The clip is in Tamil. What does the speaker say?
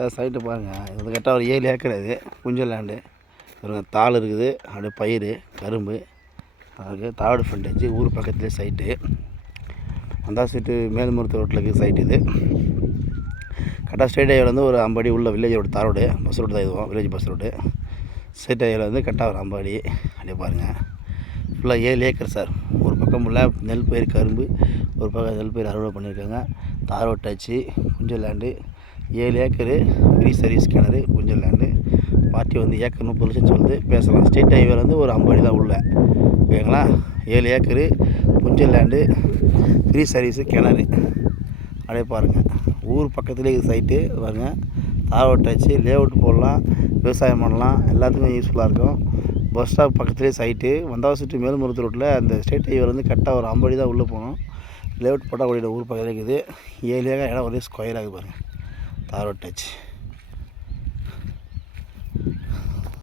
சார் சைட்டு பாருங்கள், இது கரெக்டாக ஒரு 7 ஏக்கர் இது புஞ்சல் லேண்டு. தாள் இருக்குது, அப்படியே பயிர் கரும்பு அதுக்கு தாவடு ஃப்ரண்டேஜ். ஊர் பக்கத்துலேயே சைட்டு. அந்த சைட்டு மேல்மருத்து ரோட்டில் இருக்குது சைட்டு. இது கரெக்டாக ஸ்ட்ரெயிட் ஹைவேலேருந்து ஒரு 50 அடி உள்ள வில்லேஜ் ரோடு, தார் ரோடு, பஸ் ரோடு தான் இதுவும், வில்லேஜ் பஸ் ரோடு. ஸ்ட்ரெயிட் ஹைவேலேருந்து கரெக்டாக ஒரு 50 அடி. அப்படியே பாருங்கள், ஃபுல்லாக 7 ஏக்கர் சார். ஒரு பக்கம் ஃபுல்லாக நெல் பயிர் கரும்பு, ஒரு பக்கம் நெல் பயிர் அறுவடை பண்ணியிருக்காங்க. தார் ரோட் டச்சு புஞ்சல் லேண்டு. 7 ஏக்கரு ஃப்ரீ சர்வீஸ் கிணறு புஞ்சல் லேண்டு. பார்ட்டி வந்து ஏக்கர் 30 லட்சம் சொல்லுது, பேசலாம். ஸ்ட்ரெயிட் ஹைவேலேருந்து ஒரு 50 அடி தான் உள்ள, ஓகேங்களா. 7 ஏக்கரு புஞ்சல் லேண்டு, ஃப்ரீ சர்வீஸு கிணறு. அப்படியே பாருங்கள், ஊர் பக்கத்துலேயே இது சைட்டு பாருங்கள். தார் ரோட் டச்சு, லேஅவுட் போடலாம், விவசாயம் பண்ணலாம், எல்லாத்துக்கும் யூஸ்ஃபுல்லாக இருக்கும். பஸ் ஸ்டாப் பக்கத்துலேயே சைட்டு. வந்தாவசிட்டு மேல்மருத்து ரோட்டில் அந்த ஸ்ட்ரெயிட் ஹைவேலேருந்து கரெக்டாக ஒரு 50 அடி தான் உள்ளே போகணும். லேஅவுட் போட்டால் ஓடிட ஊர் பக்கத்தில் இருக்குது. 7 ஏக்கர் இடம் ஒரே ஸ்கொயராக இருக்குது பாருங்கள். தார் ரோட் டச்.